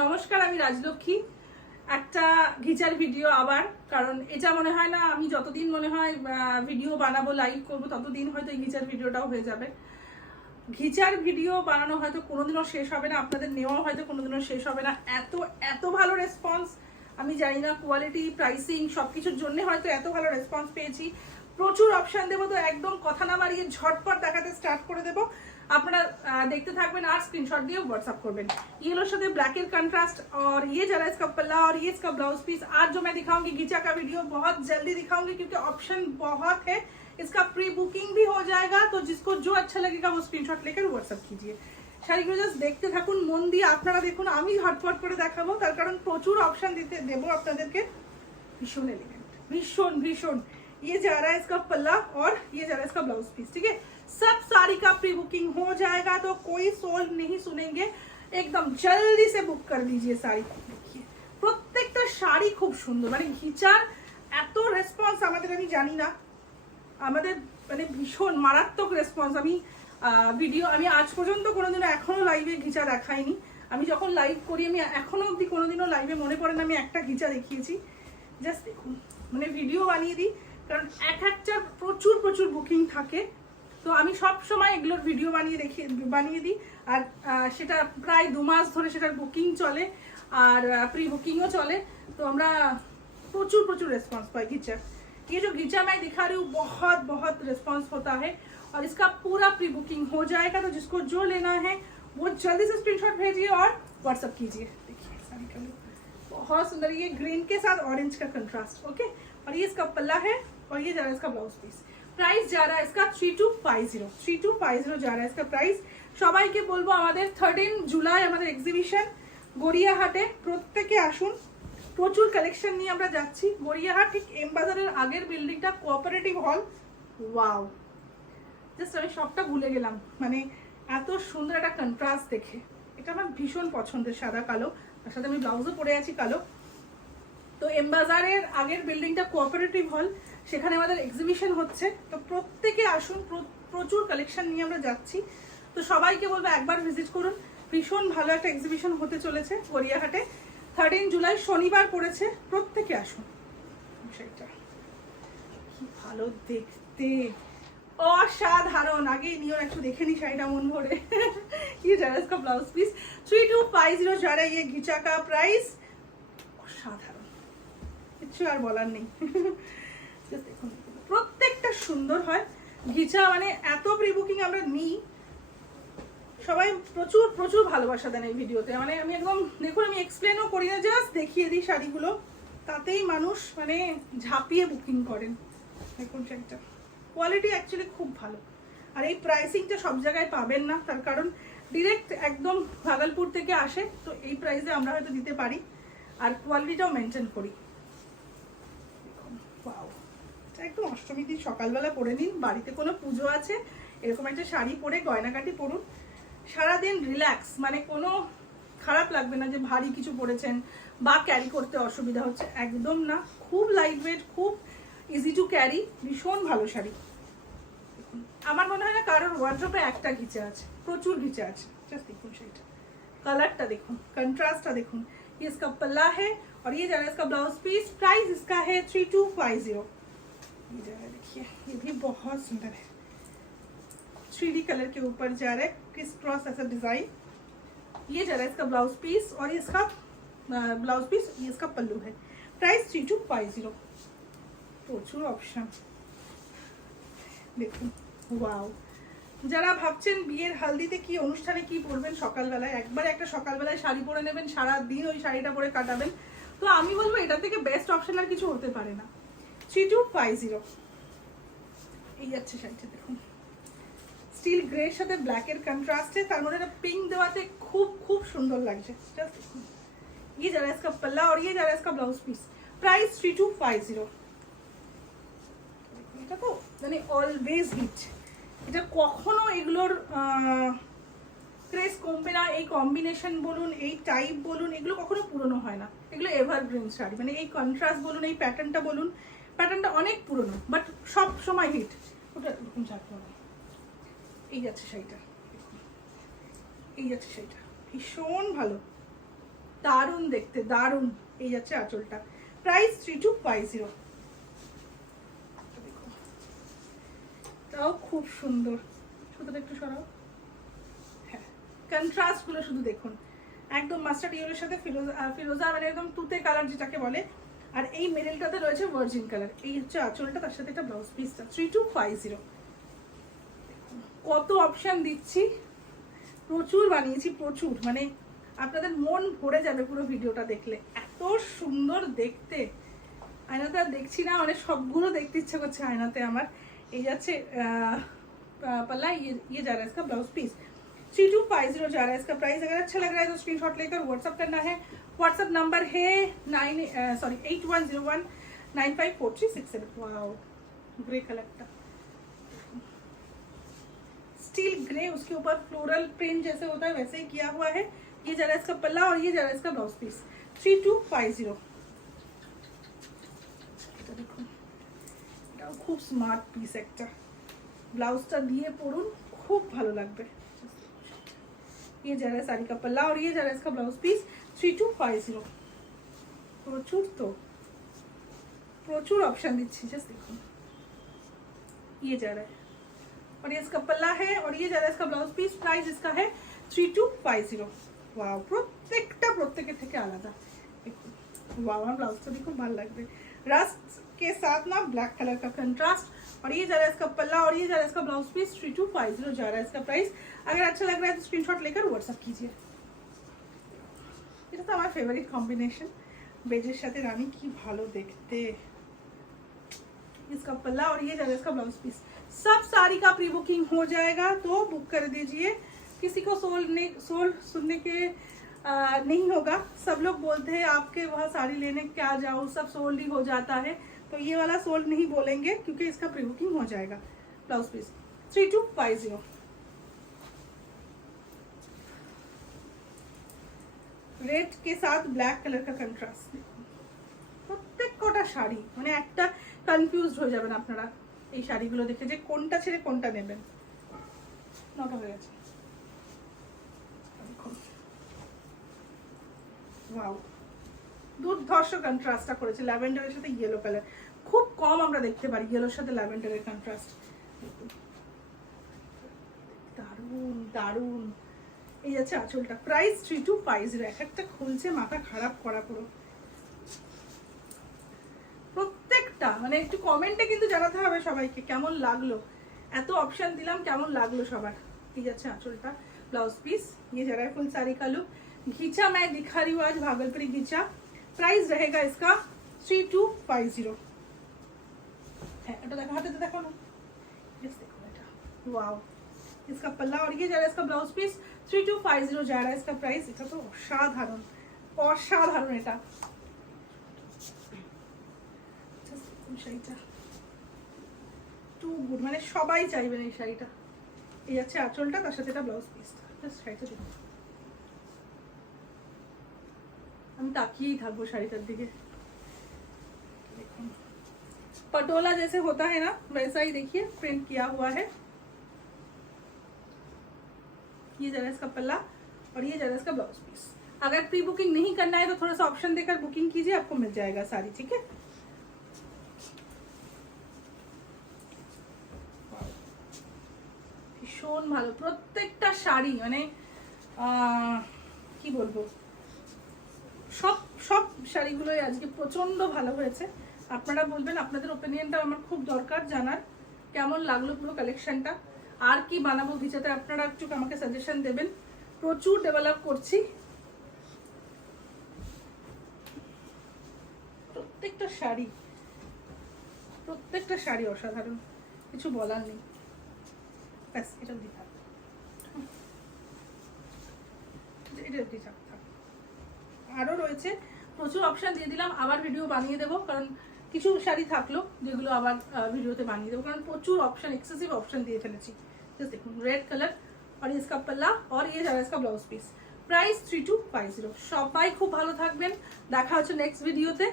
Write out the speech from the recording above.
নমস্কার, আমি রাজলক্ষ্মী। একটা ঘিচার ভিডিও আবার, কারণ এটা মনে হয় না আমি যতদিন মনে হয় ভিডিও বানাবো, লাইভ করবো, ততদিন হয়তো এই ঘিচার ভিডিওটাও হয়ে যাবে। ঘিচার ভিডিও বানানো হয়তো কোনোদিনও শেষ হবে না, আপনাদের নেওয়াও হয়তো কোনোদিনও শেষ হবে না। এত এত ভালো রেসপন্স, আমি জানি না কোয়ালিটি, প্রাইসিং সব কিছুর জন্য হয়তো এত ভালো রেসপন্স পেয়েছি। প্রচুর অপশান দেবো, তো একদম কথা না বাড়িয়ে ঝটপট দেখাতে স্টার্ট করে দেবো। আপনারা देखते থাকবেন আর স্ক্রিনশট দিয়ে व्हाट्सएप করবেন। येलो साथ ब्लैक एयर कंट्रास्ट और ये जरा इसका पल्ला और ये इसका ब्लाउज पीस। आज जो मैं दिखाऊंगी घिचा का वीडियो बहुत जल्दी दिखाऊंगी, क्योंकि ऑप्शन बहुत है। इसका प्री बुकिंग भी हो जाएगा, तो जिसको जो अच्छा लगेगा वो स्क्रीनशॉट लेकर व्हाट्सएप कीजिए। শাড়িগুলো জাস্ট দেখতে থাকুন, মন দিয়ে আপনারা দেখুন, আমি ঝটপট করে দেখাবো, তার কারণ প্রচুর অপশন দিতে দেবো আপনাদেরকে। ভীষণ এলিগেন্ট, ভীষণ ভীষণ। ये जा रहा है इसका पल्ला और ये जा रहा है इसका ब्लाउज पीस, ठीक है। सब साड़ी का प्री बुकिंग हो जाएगा, तो कोई सोल्ड नहीं सुनेंगे, एकदम जल्दी से बुक कर दीजिए साड़ी। देखिए প্রত্যেকটা শাড়ি খুব সুন্দর, মানে ঘিচার এত রেসপন্স আমাদের, আমি জানি না, আমাদের মানে ভীষণ মারাত্মক রেসপন্স। আমি ভিডিও আমি আজ পর্যন্ত কোনোদিনও এখনো লাইভে ঘিচা দেখাইনি। আমি যখন লাইভ করি, আমি এখনো অবধি কোনোদিনও লাইভে মনে পড়ে না আমি একটা ঘিচা দেখিয়েছি। জাস্ট দেখুন, মানে ভিডিও বানিয়ে দিই, কারণ এক একটা প্রচুর প্রচুর বুকিং থাকে, তো আমি সব সময় এগুলোর ভিডিও বানিয়ে দিই। আর সেটা প্রায় 2 মাস ধরে সেটার বুকিং চলে, আর প্রি বুকিংও চলে। তো আমরা প্রচুর প্রচুর রেসপন্স পাই घिचा। ये जो घिचा मैं दिखा रही हूँ बहुत बहुत रिस्पॉन्स होता है, और इसका पूरा प्री बुकिंग हो जाएगा। तो जिसको जो लेना है वो जल्दी से स्क्रीनशॉट भेजिए और व्हाट्सएप कीजिए। देखिए साड़ी का लुक बहुत सुंदर, ये ग्रीन के साथ ऑरेंज का कंट्रास्ट, ओके। और ये इसका पल्ला है, और ये जा रहा है इसका ब्लाउज पीस। प्राइस जा रहा है इसका 3250 जा रहा है इसका प्राइस। সবাইকে বলবো আমাদের 13 জুলাই আমাদের এক্সিবিশন গড়িয়াহাটে, প্রত্যেকে আসুন। প্রচুর কালেকশন নিয়ে আমরা যাচ্ছি গড়িয়াহাট, ঠিক এম বাজারের আগের বিল্ডিংটা কোঅপারেটিভ হল। ওয়াও, জাস্ট আমি সবটা ভুলে গেলাম, মানে এত সুন্দর একটা কন্ট্রাস্ট দেখে এটা আমার ভীষণ পছন্দের, সাদা কালো, তার সাথে আমি ব্লাউজও পরে আছি কালো। তো এম বাজারের আগের বিল্ডিংটা কোঅপারেটিভ হল, সেখানে আমাদের এক্সিবিশন হচ্ছে। তো প্রত্যেকে আসুন, প্রচুর কালেকশন নিয়ে আমরা যাচ্ছি। তো সবাইকে বলবো একবার ভিজিট করুন, ভীষণ ভালো একটা এক্সিবিশন হতে চলেছে গড়িয়াহাটে। 13 জুলাই শনিবার পড়েছে, প্রত্যেকে আসুন। সেটা কি ভালো দেখতে, অসাধারণ। আগে নিও একটু দেখে নি শাড়িটা মন ভরে। ये जा रहा है इसका ब्लाउज पीस, 3250 जा रहा है ये घिचा का प्राइस। অসাধারণ, কিছু আর বলার নেই। দেখুন প্রত্যেকটা সুন্দর হয় ঘিচা, মানে এত প্রি বুকিং আমরা নিই, সবাই প্রচুর প্রচুর ভালোবাসা দেন এই ভিডিওতে। মানে আমি একদম দেখুন, আমি এক্সপ্লেনও করি না, জাস্ট দেখিয়ে দিই শাড়িগুলো, তাতেই মানুষ মানে ঝাঁপিয়ে বুকিং করেন। দেখুন শাড়িটা কোয়ালিটি অ্যাকচুয়ালি খুব ভালো, আর এই প্রাইসিংটা সব জায়গায় পাবেন না, তার কারণ ডিরেক্ট একদম ভাগলপুর থেকে আসে, তো এই প্রাইসে আমরা হয়তো দিতে পারি, আর কোয়ালিটিটাও মেনটেন করি। ওয়াও, একদম অষ্টমীর দিন সকালবেলা পরে নিন, বাড়িতে কোনো পুজো আছে, এরকম একটা শাড়ি পরে গয়নাগাটি পরুন, সারাদিন রিল্যাক্স, মানে কোনো খারাপ লাগবে না যে ভারী কিছু পরেছেন বা ক্যারি করতে অসুবিধা হচ্ছে, একদম না। খুব লাইট ওয়েট, খুব ইজি টু ক্যারি, ভীষণ ভালো শাড়ি। আমার মনে হয় না কারোর ওয়ার্ড্রপে একটা ঘিচা আছে, প্রচুর ঘিচা আছে। জাস্ট দেখুন শাড়িটা, কালারটা দেখুন, কন্ट्रास्ट দেখুন। ये इसका पल्ला है और ये जा रहा है इसका ब्लाउज पीस। प्राइस इसका है 3250। ये जा रहा है, देखिए ये भी बहुत सुंदर है, 3D कलर के ऊपर जा रहा है क्रिस क्रॉस ऐसा डिजाइन। ये जा रहा है इसका ब्लाउज पीस, और ये इसका ब्लाउज पीस, ये इसका पल्लू है। प्राइस 3250। প্রচুর অপশন দেখুন। ওয়াও, যারা ভাবছেন বিয়ের হালদিতে কি অনুষ্ঠানে কি পরবেন, সকালবেলায় একবার একটা সকালবেলায় শাড়ি পরে নেবেন, সারা দিন ওই শাড়িটা পরে কাটাবেন, তো আমি বলবো এটা থেকে বেস্ট অপশন আর কিছু হতে পারে না। 3250 এই যাচ্ছে শাড়িটা, দেখুন স্টিল গ্রে এর সাথে ব্ল্যাক এর কন্ট্রাস্টে, তার মধ্যে একটা পিঙ্ক দেওয়াতে খুব খুব সুন্দর লাগছে। জাস্ট দেখুন, ये जा रहा है इसका पल्ला और ये जा रहा है इसका ब्लाउज पीस। प्राइस 3250। এটা তো মানে অলওয়েজ হিট, এটা কখনো এগুলোর ক্রেজ কমবে না। এই কম্বিনেশন বলুন, এই টাইপ বলুন, এগুলো কখনো পুরনো হয় না, এগুলো এভারগ্রিন শাড়ি। মানে এই কন্ট্রাস্ট বলুন, এই প্যাটার্নটা বলুন, প্যাটার্নটা অনেক পুরনো, বাট সব সময় হিট। ওটা এরকম চাকরি, এই যাচ্ছে শাড়িটা, এই যাচ্ছে শাড়িটা ভীষণ ভালো। দারুণ দেখতে, দারুণ। এই যাচ্ছে আঁচলটা, প্রাইস 3250। তাও খুব সুন্দর, সুতোটা একটু সরাও। হ্যাঁ, কন্ট্রাস্ট গুলো শুধু দেখুন, একদম মাস্টার্ড ইয়েলোর সাথে ফিরোজা, মানে একদম তুতে কালার যেটাকে বলে, আর এই মেডেলটাতে রয়েছে ভার্জিন কালার। এই হচ্ছে আঁচলটা, তার সাথে একটা ব্লাউজ পিসটা। 3250। কত অপশন দিচ্ছি, প্রচুর বানিয়েছি, প্রচুর, মানে আপনাদের মন ভরে যাবে পুরো ভিডিওটা দেখলে, এত সুন্দর দেখতে। আয়নাতে আর দেখছি না, মানে সবগুলো দেখতে ইচ্ছে করছে আয়নাতে আমার। এই যাচ্ছে पल्ला, ये जा रहा है इसका ब्लाउज पीस। 3250 जा रहा है इसका प्राइस। अगर अच्छा लग रहा है तो स्क्रीनशॉट लेकर व्हाट्सअप करना है। व्हाट्सअप नंबर है 8101954367। वाओ, ग्रे कलर का स्टील ग्रे, उसके ऊपर फ्लोरल प्रिंट जैसे होता है वैसे ही किया हुआ है। ये जा रहा है इसका पल्ला और ये जा रहा है इसका ब्लाउज पीस। 3250। দেখুন, এটাও খুব স্মার্ট পিস একটা, ব্লাউজটা দিয়ে পরুন, খুব ভালো লাগবে। ये जा रहा है साड़ी का पल्ला और ये जा रहा है इसका ब्लाउज पीस। 3250। প্রচুর, তো প্রচুর অপশন দিচ্ছি, জাস্ট দেখুন। ये जा रहा है और ये इसका पल्ला है और ये जा रहा है इसका ब्लाउज पीस। प्राइस इसका है 3250। वाओ, প্রত্যেকের থেকে আলাদা। দেখুন, वाओ, আমার ব্লাউজটা দেখুন ভালো লাগবে। रस्ट के साथ ना ब्लैक कलर का कंट्रास्ट। और ये जा रहा है इसका पल्ला और ये जा रहा है इसका ब्लाउज पीस। 3250 जा रहा है इसका प्राइस। अगर अच्छा लग रहा है तो स्क्रीनशॉट लेकर व्हाट्सएप कीजिए। এটা তো আমার ফেভারিট কম্বিনেশন, বেজের সাথে রানী, কি ভালো দেখতে। इसका पल्ला और ये जा रहा है इसका ब्लाउज पीस। सब साड़ी का प्री बुकिंग हो जाएगा तो बुक कर दीजिए। किसी को सोल सुनने के नहीं होगा, सब लोग बोलते हैं आपके वहाँ साड़ी लेने क्या जाओ, सब सोल्ड ही हो जाता है, तो ये वाला सोल्ड नहीं बोलेंगे क्योंकि इसका प्री बुकिंग हो जाएगा। Blouse piece 3250। रेड के साथ ब्लैक कलर का कंट्रास्ट। প্রত্যেক কটা শাড়ি মানে একটা কনফিউজড হয়ে যাবেন আপনারা এই শাড়িগুলো দেখে, যে কোনটা ছেড়ে কোনটা নেবেন। নটা হয়ে গেছে। ওয়াও, দুর্ধর্ষ কন্ট্রাস্টটা করেছে ল্যাভেন্ডারের সাথে ইয়েলো কালার। খুব কম আমরা দেখতে পারি ইয়েলোর সাথে ল্যাভেন্ডারের কন্ট্রাস্ট। দারুণ দারুণ। এই যাচ্ছে আঁচলটা, প্রাইস 3250। এক একটা খুলছে মাথা খারাপ করা পুরো। প্রত্যেকটা মানে একটু কমেন্টে কিন্তু জানাতে হবে সবাইকে কেমন লাগলো, এত অপশন দিলাম, কেমন লাগলো সবার। এই যাচ্ছে আঁচলটা, ब्लाउज पीस। ये जा रहा है फुल साड़ी का लुक। घीचा मैं दिखा रही हूँ आज, भागलपुरी घीचा। प्राइस रहेगा इसका 3250। এটা দেখো, হাতে দেখো না, দেখো এটা। वाओ, इसका पल्ला और ये जा रहा है इसका ब्लाउज पीस। 3250 जा रहा है इसका प्राइस। এটা তো অসাধারণ, অসাধারণ এটা। শাড়িটা টু গুড, মানে সবাই চাইবেন এই শাড়িটা। এই যাচ্ছে আঁচলটা, তার সাথে এটা ব্লাউজ পিস। শাড়িটা দেখুন, আমি তাকিয়েই থাকবো শাড়িটার দিকে। देखो पटोला जैसे होता है ना, वैसा ही देखिए प्रिंट किया हुआ है। ये जा रहा है इसका पल्ला और ये जा रहा है इसका ब्लाउज पीस। अगर प्री बुकिंग नहीं करना है तो थोड़ा सा ऑप्शन देकर बुकिंग कीजिए, आपको मिल जाएगा साड़ी, ठीक है। ভীষণ ভালো প্রত্যেকটা শাড়ি, মানে কি বলবো, সব সব শাড়িগুলোই আজকে প্রচন্ড ভালো হয়েছে। আপনারা বলবেন, আপনাদের ওপিনিয়নটা আমার খুব দরকার জানার, কেমন লাগলো পুরো কালেকশনটা, আর কি বানাবো ভিজাতে আপনারা একটু আমাকে সাজেশন দেবেন। প্রচুর ডেভেলপ করছি, প্রত্যেকটা শাড়ি অসাধারণ, কিছু বলার নেই। ব্যাস, এটা দিতে হবে, এটা দিতে হবে। আরও রয়েছে প্রচুর অপশান দিয়ে দিলাম, আবার ভিডিও বানিয়ে দেবো, কারণ কিছু শাড়ি থাকলো যেগুলো আবার ভিডিওতে বানিয়ে দেবো, কারণ প্রচুর অপশান, এক্সেসিভ অপশান দিয়ে ফেলেছি। জাস্ট দেখুন, রেড কালার और इसका पल्ला और ये जा रहा है इसका ब्लाउज पीस। प्राइस 3250। সবাই খুব ভালো থাকবেন, দেখা হচ্ছে নেক্সট ভিডিওতে।